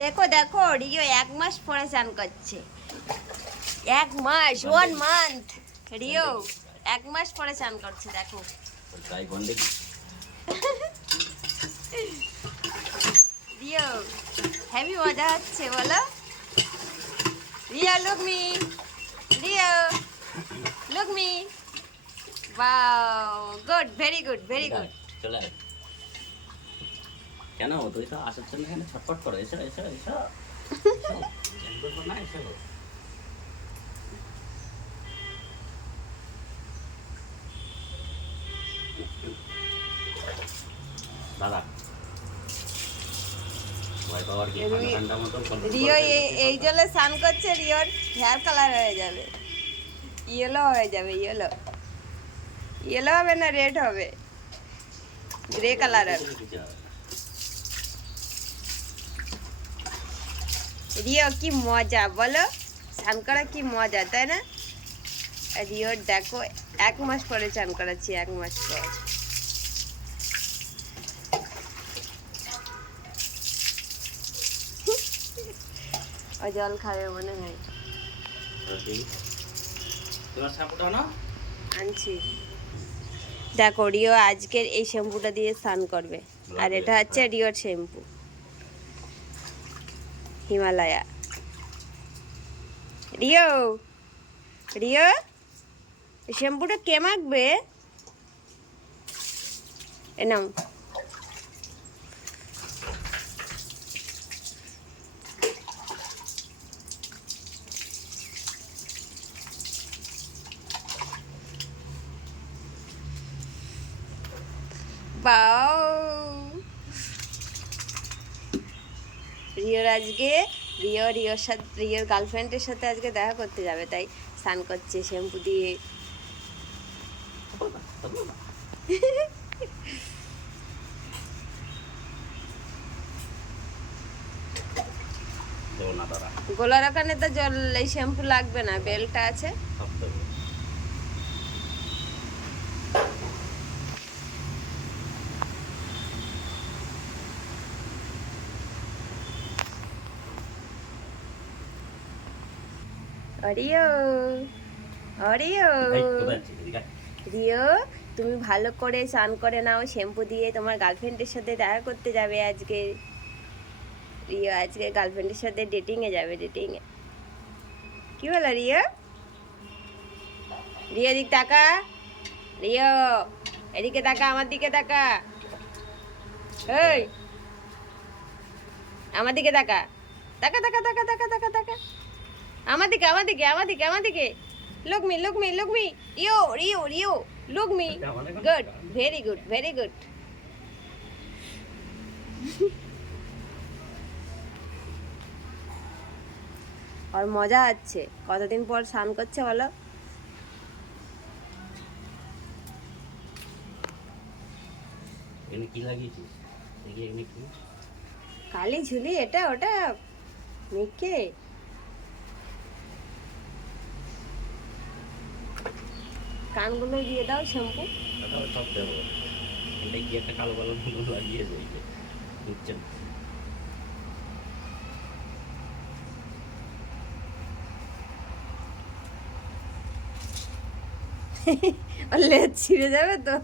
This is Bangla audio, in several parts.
দেখো দেখো রিও এক মাস পরে চান করছে। এক মাস ওয়ান মান্থ রিও এক মাস পরে চান করছে দেখো। রিও হ্যাভি মজা হচ্ছে বলো। Riya look me Rio look me wow good very good very good চলে। কেন? তুই তো আসার জন্য এখানে ছটফট করো। এসো এসো এসো। এসো। চ্যান করব না এসো দাদা রিও এই এই জলে স্নান করছে রিওর হেয়ার কালার হয়ে যাবে। ইয়েলো হয়ে যাবে ইয়েলো ইয়েলো হবে না রেড হবে? গ্রে কালার হবে কিছু হবে না। রিও কি মজা বলো? স্নান করা কি মজা তাই না? রিওর দেখো এক মাস পরে চান করাচ্ছি এক মাস পর। ও জল খাবে মনে হয়। না আনছি। দেখো রিও আজকের এই শ্যাম্পুটা দিয়ে স্নান করবে। আর এটা হচ্ছে রিওর শ্যাম্পু। হিমালয়া রিও রিও শ্যাম্পুটা কে মাখবে? এনাম বাও রিওর আজকে রিও রিওর সাথে রিওর গার্লফ্রেন্ডের সাথে আজকে দেখা করতে যাবে তাই স্নান করছে শ্যাম্পু দিয়ে। গোলার ওখানে তো জল এই শ্যাম্পু লাগবে না বেলটা আছে সব দেবো অরিও অরিও। রিও তুমি ভালো করে স্নান করে নাও শ্যাম্পু দিয়ে তোমার গার্লফ্রেন্ডের সাথে দেখা করতে যাবে আজকে। রিও আজকে গার্লফ্রেন্ডের সাথে ডেটিংয়ে যাবে ডেটিংয়ে কি বলো রিও রিও দিক তাকা। রিও এদিকে তাকা আমার দিকে তাকা। এই আমার দিকে তাকা। তাকা তাকা তাকা তাকা তাকা তাকা। আমার দিকে আমার দিকে আমার দিকে আমার দিকে look me look me look me Rio Rio look me good very good very good আর মজা হচ্ছে। কতদিন পর স্নান করছে বলো? কালি ঝুলি এটা ওটা। মেখে কানগুলো দিয়ে দাও শ্যাম্পু। দাদা সব দেবো। এটা কি একটা কালো কালো মতো এই বুঝছেন লেজ ছিঁড়ে যাবে তো।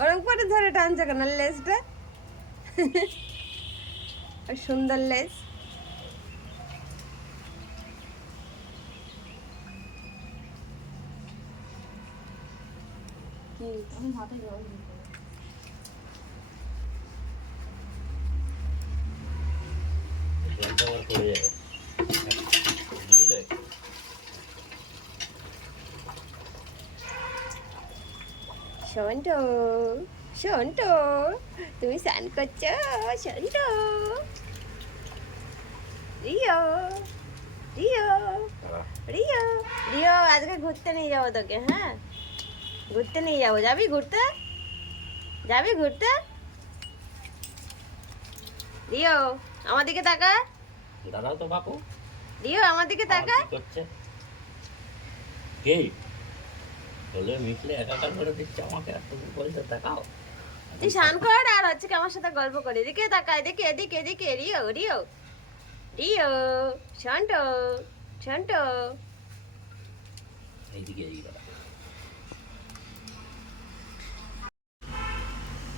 ওরকম করে ধরে টানছে কেন লেজটা? সুন্দর লেজ। শোনটো শোনটো তুমি স্নান করছ শোনটো রিও রিও। রিও রিও আজকে ঘুরতে নিয়ে যাব তোকে হ্যাঁ ঘুরতে নিয়ে যাব। যাবি ঘুরতে? যাবি ঘুরতে? রিও আমার দিকে তাকা। দাঁড়াও তো বাপু। রিও আমার দিকে তাকা। কি করছে? কে? হলে মিটলে একাকার করে দিচ্ছে আমাকে আর তুমি বলছো দেখাও তুই স্নান কর আর হচ্ছে কি আমার সাথে গল্প করে। এদিকে তাকা এদিকে এদিকে এদিকে। রিও রিও রিও শন্ট শন্ট এইদিকে এইদিকে দাঁড়া।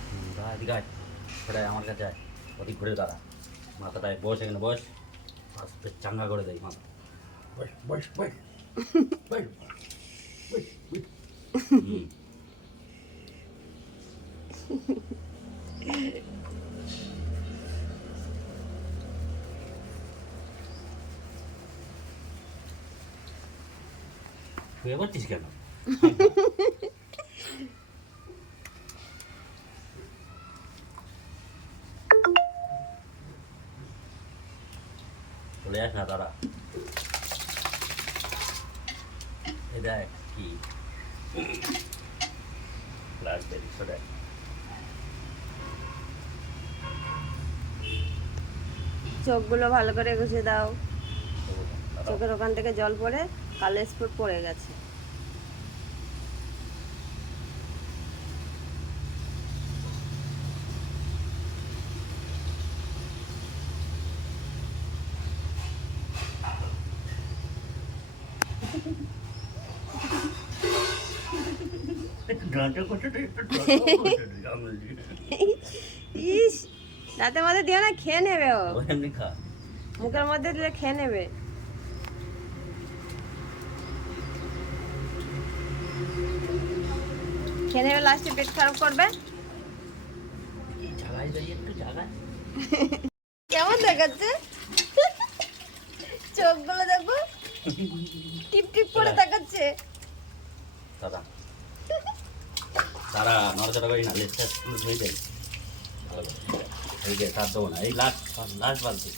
হুম, দাঁড়া, এদিকে আয়। আয়, আমার কাছে আয়। ঘুরে দাঁড়া। মাথাটায় বস এখানে বস। আস্তে চাঙ্গা করে দেয় মাথা। বস বস বস। বস কেন? আস না তারা এ দেখ কি চোখগুলো ভালো করে ঘষে দাও। চোখের ওখান থেকে জল পড়ে কালো স্পট পড়ে গেছে। ইস রাতের মধ্যে দিও না খেয়ে নেবে ও। মুখের মধ্যে দিলে খেয়ে নেবে। খেয়ে নেবে লাস্টে পেট খারাপ করবে। কেমন দেখাচ্ছে? চোখগুলো দেখো। টিপ টিপ করে তাকাচ্ছে দাদা। তারা নড়াচড়া করি না লেজটা একটু ধুয়ে দেয় ভালো করে। এই যে তার দেবো না এই লাস্ট লাস্ট বালতি